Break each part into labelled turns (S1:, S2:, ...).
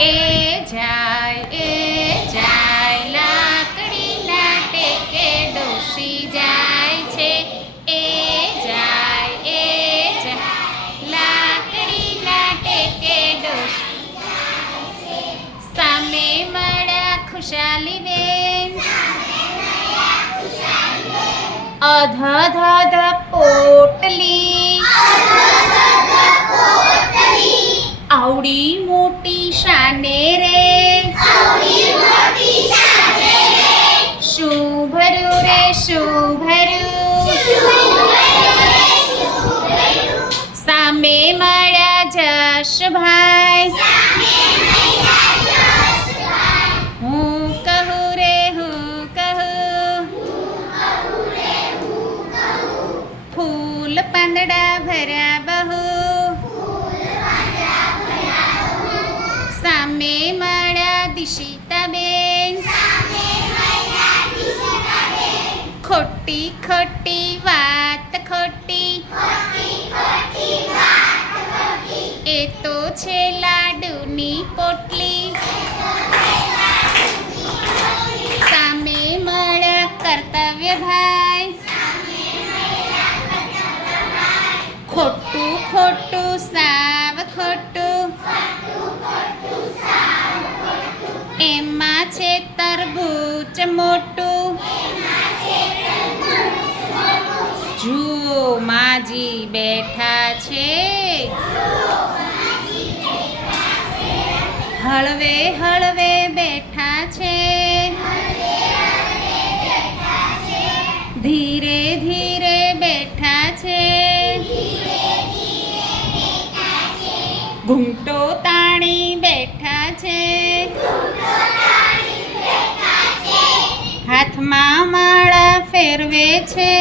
S1: એ જાય એ જાય લાકડીના ટેકે ડોસી જાય છે. એ જાય એ જાય લાકડીના ટેકે ડોશી સામે મળ્યા ખુશાલી બેન. અધ ધ ધ પોટલી. આવડી મોટી શાને રે શું ભર્યું રે શું ભર્યું સામે મળ્યા જશભાઈ હું કહું રે હું કહું ફૂલ પાંદડા ભર્યા સામે મળ્યા દિશિતાબેન ખોટી ખોટી વાત ખોટી. એ તો છે લાડુની પોટલી. સામે મળ્યા કર્તવ્ય ભાઈ. ખોટું ખોટું સાવ ખોટું. એમાં છે તરબૂચ મોટું. જુઓ માજી બેઠા છે. હળવે હળવે બેઠા છે. ધીરે ધીરે બેઠા છે. ઘૂંટો તાણી બેઠા છે. હાથમાં માળા ફેરવે છે.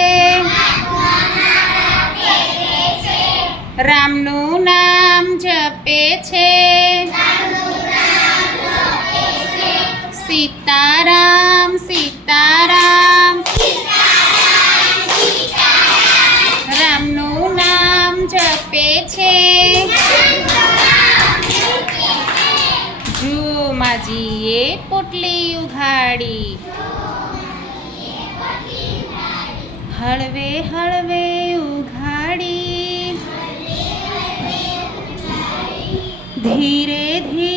S1: રામનું નામ જપે છે. સીતારામ સીતારામ. રામનું નામ જપે છે. જુઓ માજીએ પોટલી ઉઘાડી. હળવે હળવે ઉઘાડી. ધીરે ધીરે